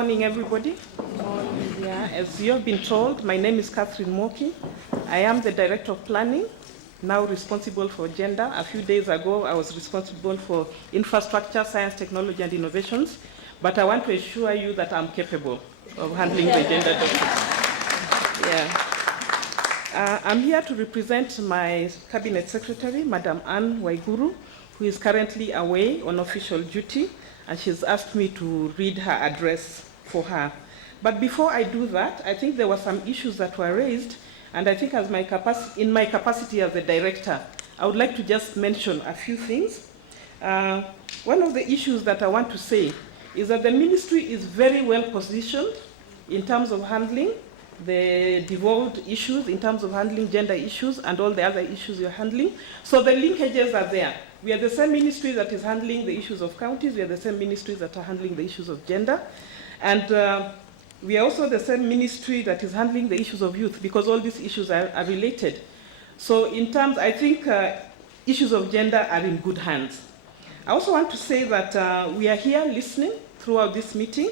morning, everybody. As you have been told, my name is Catherine Muoki. I am the Director of Planning, now responsible for gender. A few days ago, I was responsible for infrastructure, science, technology, and innovations. But I want to assure you that I'm capable of handling the gender topic. I'm here to represent my Cabinet Secretary, Madam Anne Waiguru, who is currently away on official duty, and she's asked me to read her address for her. But before I do that, I think there were some issues that were raised, and I think in my capacity as a director, I would like to just mention a few things. One of the issues that I want to say is that the ministry is very well positioned in terms of handling the devolved issues, in terms of handling gender issues and all the other issues you're handling. So the linkages are there. We are the same ministry that is handling the issues of counties. We are the same ministry that are handling the issues of gender. And we are also the same ministry that is handling the issues of youth, because all these issues are related. So in terms, I think issues of gender are in good hands. I also want to say that we are here listening throughout this meeting.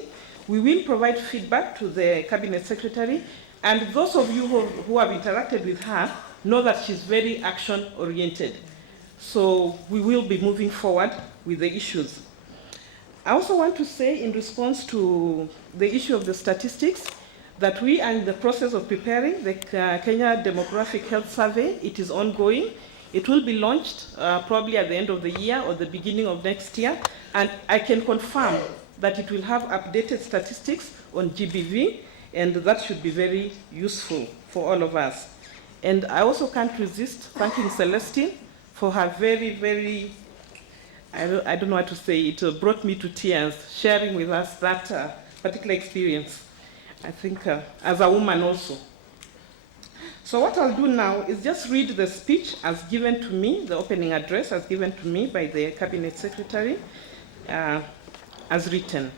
We will provide feedback to the Cabinet Secretary, and those of you who have interacted with her know that she's very action-oriented. So we will be moving forward with the issues. I also want to say, in response to the issue of the statistics, that we are in the process of preparing the Kenya Demographic Health Survey. It is ongoing. It will be launched probably at the end of the year or the beginning of next year, and I can confirm that it will have updated statistics on GBV, and that should be very useful for all of us. And I also can't resist thanking Celestine for her very, very, I don't know what to say, it brought me to tears, sharing with us that particular experience, I think, as a woman also. So what I'll do now is just read the speech as given to me, the opening address as given to me by the Cabinet Secretary, as written.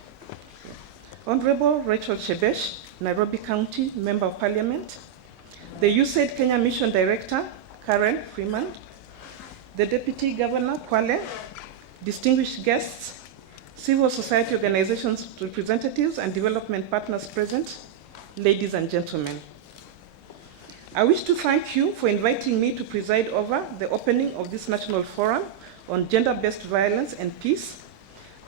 Honorable Rachel Shebesh, Nairobi County Member of Parliament, the USAID Kenya Mission Director, Karen Freeman, the Deputy Governor, Kwale, distinguished guests, civil society organizations representatives and development partners present, ladies and gentlemen. I wish to thank you for inviting me to preside over the opening of this National Forum on Gender-Based Violence and Peace.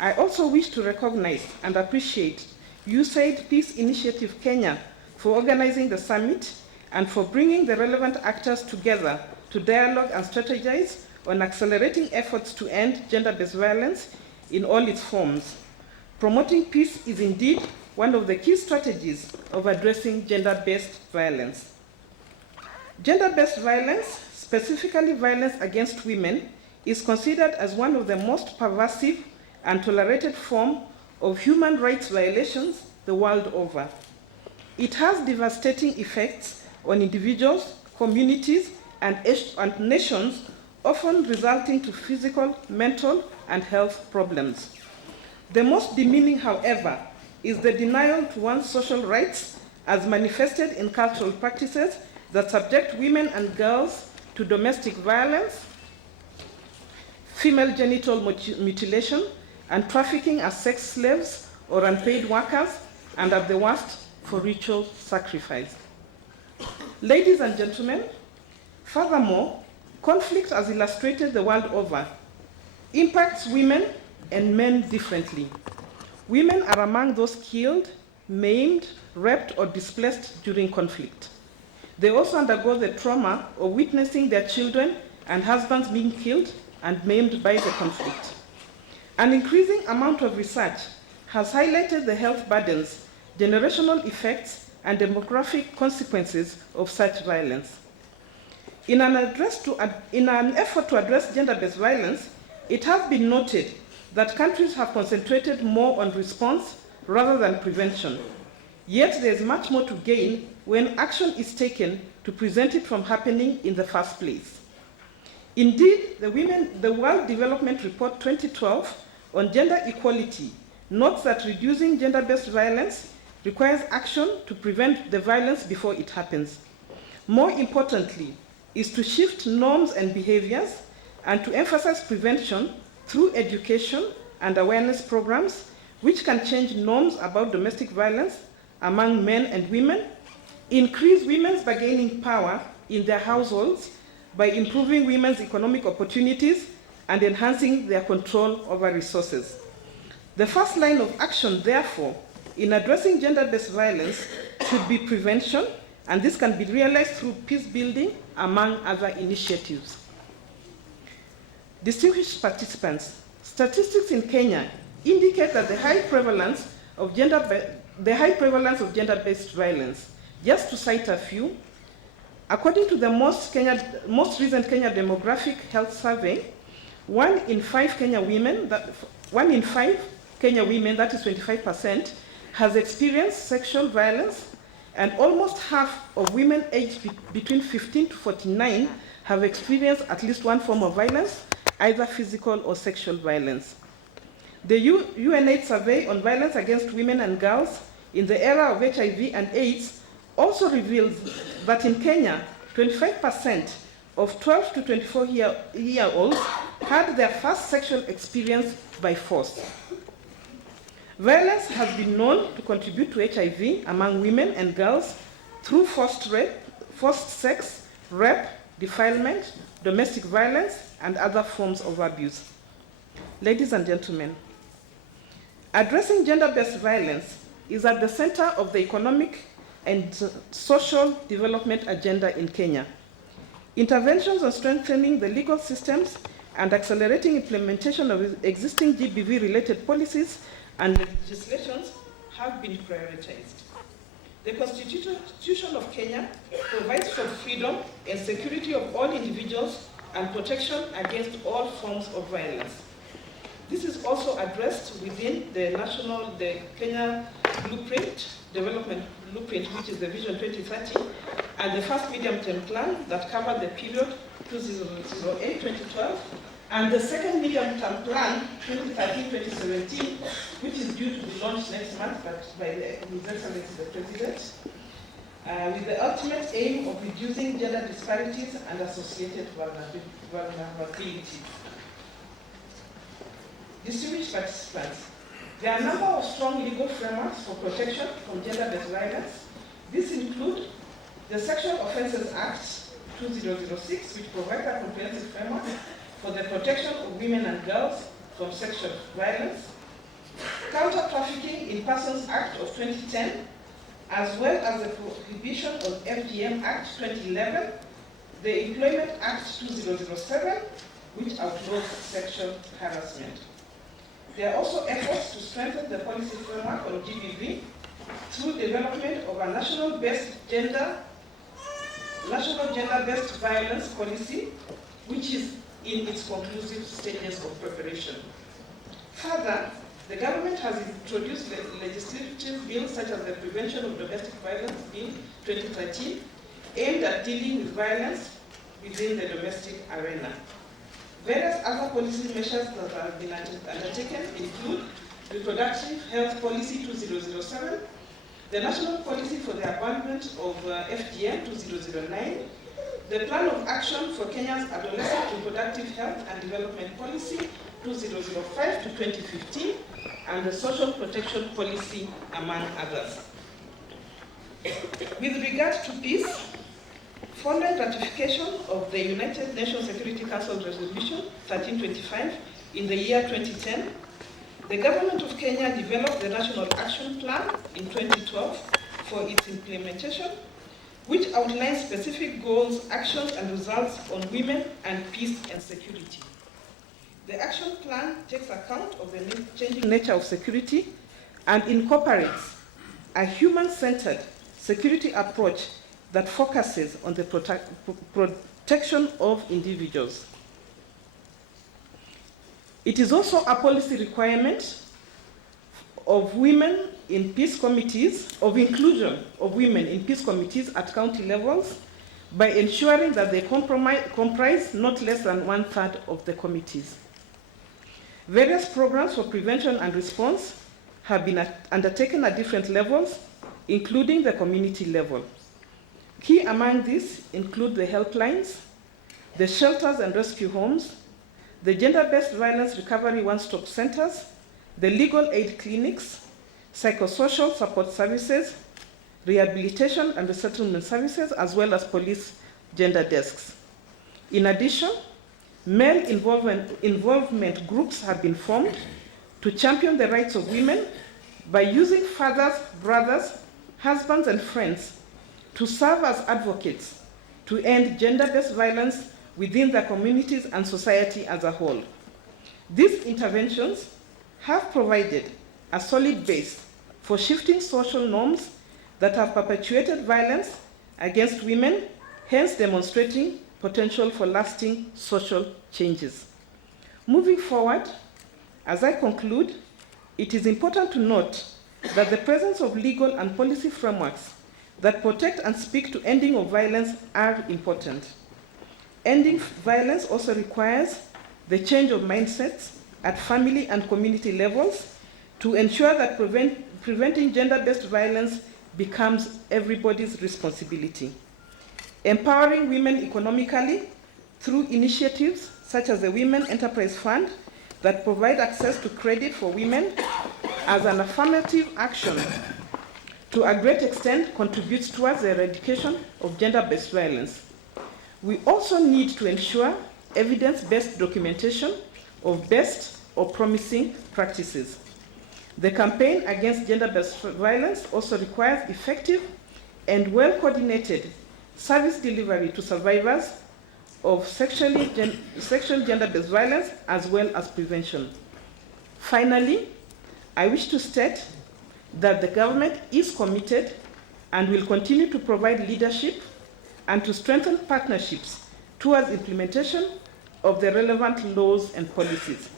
I also wish to recognize and appreciate USAID Peace Initiative Kenya for organizing the summit and for bringing the relevant actors together to dialogue and strategize on accelerating efforts to end gender-based violence in all its forms. Promoting peace is indeed one of the key strategies of addressing gender-based violence. Gender-based violence, specifically violence against women, is considered as one of the most pervasive and tolerated form of human rights violations the world over. It has devastating effects on individuals, communities, and nations, often resulting to physical, mental, and health problems. The most demeaning, however, is the denial to one's social rights as manifested in cultural practices that subject women and girls to domestic violence, female genital mutilation, and trafficking as sex slaves or unpaid workers, and at the worst, for ritual sacrifice. Ladies and gentlemen, furthermore, conflict, as illustrated the world over, impacts women and men differently. Women are among those killed, maimed, raped, or displaced during conflict. They also undergo the trauma of witnessing their children and husbands being killed and maimed by the conflict. An increasing amount of research has highlighted the health burdens, generational effects, and demographic consequences of such violence. In an effort to address gender-based violence, it has been noted that countries have concentrated more on response rather than prevention. Yet there is much more to gain when action is taken to prevent it from happening in the first place. Indeed, the World Development Report 2012 on gender equality notes that reducing gender-based violence requires action to prevent the violence before it happens. More importantly, is to shift norms and behaviors and to emphasize prevention through education and awareness programs, which can change norms about domestic violence among men and women, increase women's bargaining power in their households by improving women's economic opportunities and enhancing their control over resources. The first line of action, therefore, in addressing gender-based violence should be prevention, and this can be realized through peace building, among other initiatives. Distinguished participants, statistics in Kenya indicate that the high prevalence of gender-based violence. Just to cite a few, according to the most recent Kenya Demographic Health Survey, 1 in 5 Kenya women, that is 25%, has experienced sexual violence, and almost half of women aged between 15 to 49 have experienced at least one form of violence, either physical or sexual violence. The UNAIDS survey on violence against women and girls in the era of HIV and AIDS also reveals that in Kenya, 25% of 12 to 24-year-olds had their first sexual experience by force. Violence has been known to contribute to HIV among women and girls through forced sex, rape, defilement, domestic violence, and other forms of abuse. Ladies and gentlemen, addressing gender-based violence is at the center of the economic and social development agenda in Kenya. Interventions on strengthening the legal systems and accelerating implementation of existing GBV-related policies and legislations have been prioritized. The Constitution of Kenya provides for freedom and security of all individuals and protection against all forms of violence. This is also addressed within the Kenya Blueprint, Development Blueprint, which is the Vision 2030, and the first medium-term plan that covered the period 2008-2012, and the second medium-term plan, 2013-2017, which is due to be launched next month by His Excellency the President, with the ultimate aim of reducing gender disparities and associated vulnerabilities. Distinguished participants, there are a number of strong legal frameworks for protection from gender-based violence. These include the Sexual Offences Act 2006, which provides a comprehensive framework for the protection of women and girls from sexual violence, Counter-Trafficking in Persons Act of 2010, as well as the Prohibition of FGM Act 2011, the Employment Act 2007, which outlaws sexual harassment. There are also efforts to strengthen the policy framework on GBV through development of a national gender-based violence policy, which is in its conclusive stages of preparation. Further, the government has introduced legislative bills such as the Prevention of Domestic Violence Bill 2013, aimed at dealing with violence within the domestic arena. Various other policy measures that have been undertaken include Reproductive Health Policy 2007, the National Policy for the Abandonment of FGM 2009, the Plan of Action for Kenya's Adolescent Reproductive Health and Development Policy 2005 to 2015, and the Social Protection Policy, among others. With regard to peace, following ratification of the United Nations Security Council Resolution 1325 in the year 2010, the Government of Kenya developed the National Action Plan in 2012 for its implementation, which outlines specific goals, actions, and results on women and peace and security. The action plan takes account of the changing nature of security and incorporates a human-centered security approach that focuses on the protection of individuals. It is also a policy requirement of women in peace committees, of inclusion of women in peace committees at county levels by ensuring that they comprise not less than 1/3 of the committees. Various programs for prevention and response have been undertaken at different levels, including the community level. Key among these include the helplines, the shelters and rescue homes, the gender-based violence recovery one-stop centers, the legal aid clinics, psychosocial support services, rehabilitation and resettlement services, as well as police gender desks. In addition, male involvement groups have been formed to champion the rights of women by using fathers, brothers, husbands, and friends to serve as advocates to end gender-based violence within their communities and society as a whole. These interventions have provided a solid base for shifting social norms that have perpetuated violence against women, hence demonstrating potential for lasting social changes. Moving forward, as I conclude, it is important to note that the presence of legal and policy frameworks that protect and speak to ending of violence are important. Ending violence also requires the change of mindsets at family and community levels to ensure that preventing gender-based violence becomes everybody's responsibility. Empowering women economically through initiatives such as the Women Enterprise Fund that provide access to credit for women as an affirmative action to a great extent contributes towards the eradication of gender-based violence. We also need to ensure evidence-based documentation of best or promising practices. The campaign against gender-based violence also requires effective and well-coordinated service delivery to survivors of sexual gender-based violence as well as prevention. Finally, I wish to state that the government is committed and will continue to provide leadership and to strengthen partnerships towards implementation of the relevant laws and policies,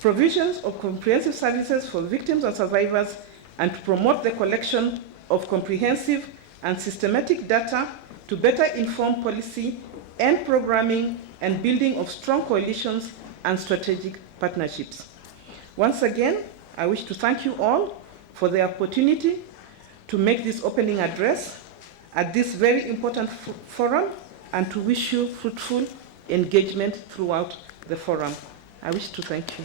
provisions of comprehensive services for victims and survivors, and to promote the collection of comprehensive and systematic data to better inform policy and programming and building of strong coalitions and strategic partnerships. Once again, I wish to thank you all for the opportunity to make this opening address at this very important forum and to wish you fruitful engagement throughout the forum. I wish to thank you.